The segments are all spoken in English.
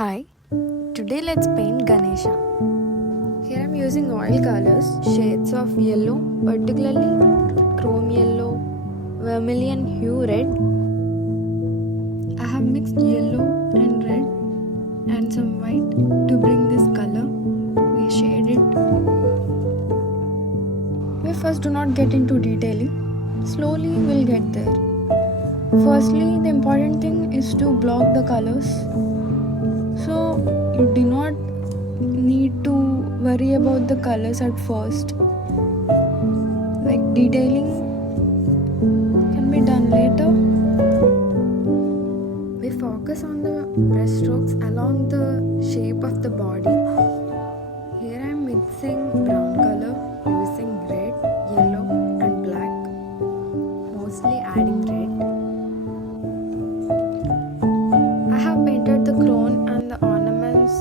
Hi, today let's paint Ganesha. Here I'm using oil colors, shades of yellow, particularly chrome yellow, vermilion hue red. I have mixed yellow and red and some white to bring this color. We shade it. We first do not get into detailing. Slowly we'll get there. Firstly, the important thing is to block the colors. So you do not need to worry about the colors at first. Like detailing can be done later. We focus on the brush strokes along the shape of the body. Here I am mixing brown color using red, yellow and black. Mostly adding red. I have painted the crown and the ornaments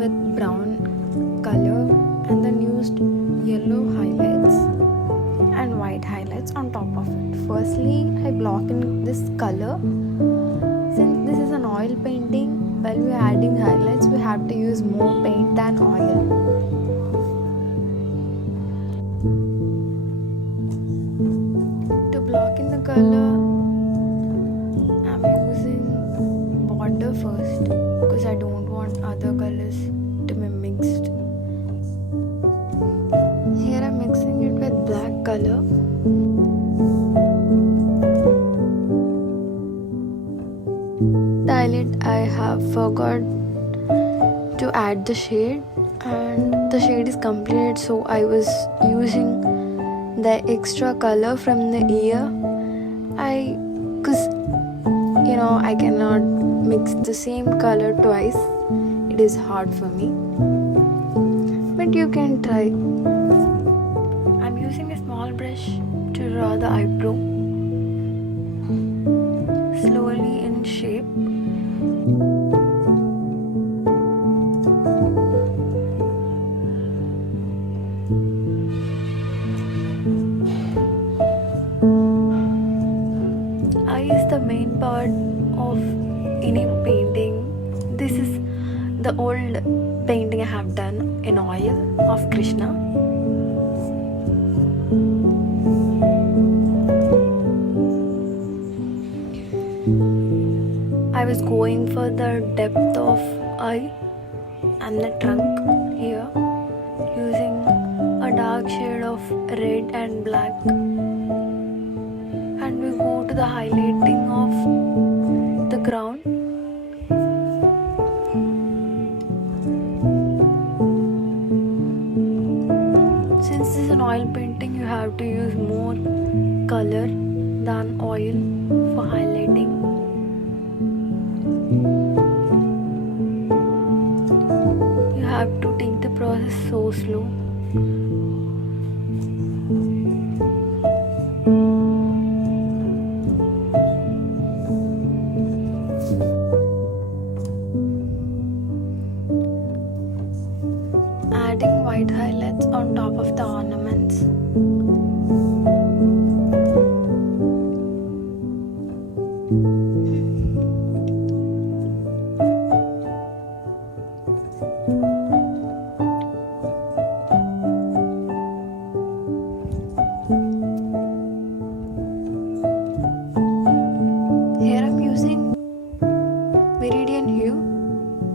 with brown color and then used yellow highlights and white highlights on top of it. Firstly, I block in this color. Since this is an oil painting, while we are adding highlights, we have to use more paint than oil. To block in the color, I'm using water first because I don't want other colors to be mixed. Here I'm mixing it with black color. The eyelid I have forgot to add the shade and the shade is completed, so I was using the extra color from the ear. I cannot mix the same color twice. It is hard for me, but you can try. I'm using a small brush to draw the eyebrow slowly in shape. Eye is the main part of any painting. This is the old painting I have done in oil of Krishna. I was going for the depth of eye and the trunk here, using a dark shade of red and black, and we go to the highlighting of the ground. Since this is an oil painting, you have to use more color than oil for highlighting. You have to take the process so slow. Adding white highlights on top of the ornaments. Here I'm using Meridian hue,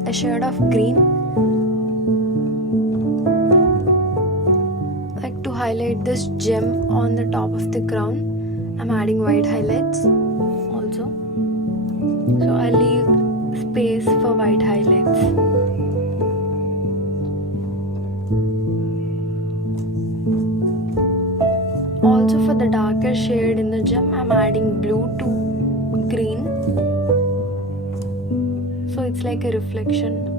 a shade of green, like to highlight this gem on the top of the crown. I'm adding white highlights also, so I leave space for white highlights. Also for the darker shade in the gem, I'm adding blue to green, so it's like a reflection.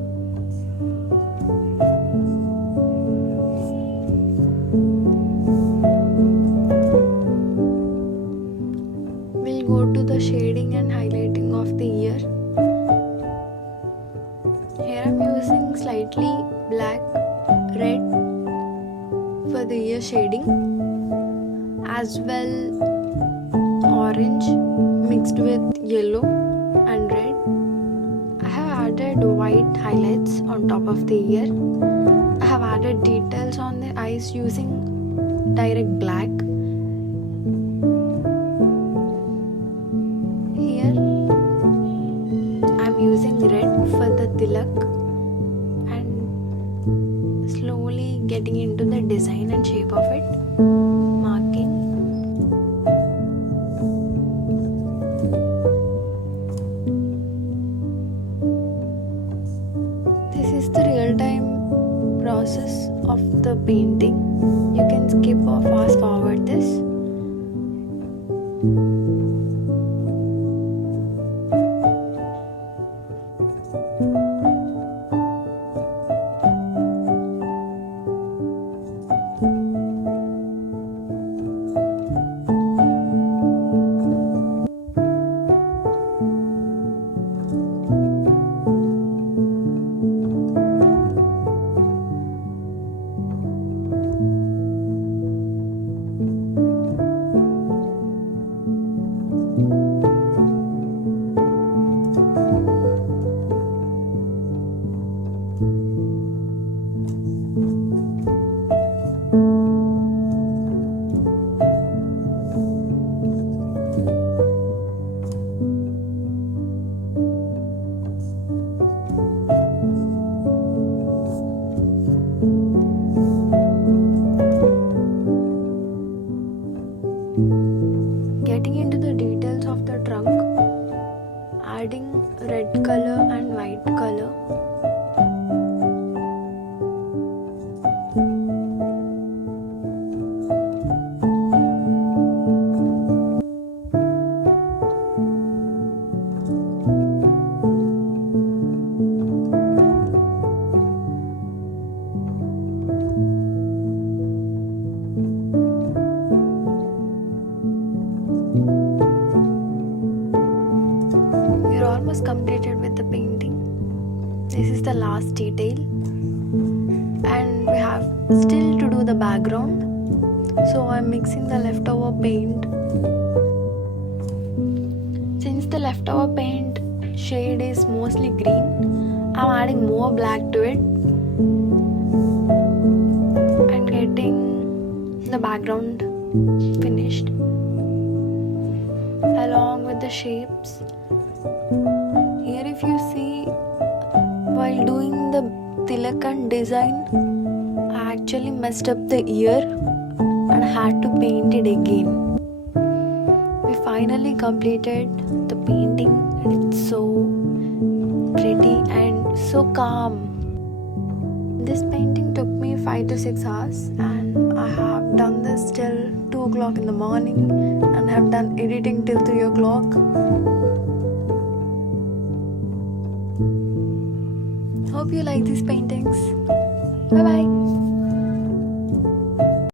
We'll go to the shading and highlighting of the ear. Here I'm using slightly black, red for the ear shading, as well orange mixed with yellow and red. I have added white highlights on top of the ear. I have added details on the eyes using direct black. Here I'm using red for the tilak and slowly getting into the design and shape of it, marking. This is the real-time process of the painting. You can skip or fast forward this. Getting into the details of the trunk, adding red color and white color. We're almost completed with the painting. This is the last detail and we have still to do the background. So I'm mixing the leftover paint. Since the leftover paint shade is mostly green, I'm adding more black to it and getting the background finished along with the shapes. Here if you see, while doing the tilak and design, I actually messed up the ear and had to paint it again. We finally completed the painting and it's so pretty and so calm. This painting took me 5 to 6 hours and I have done this till 2 o'clock in the morning and have done editing till 3 o'clock. Hope you like these paintings. Bye bye.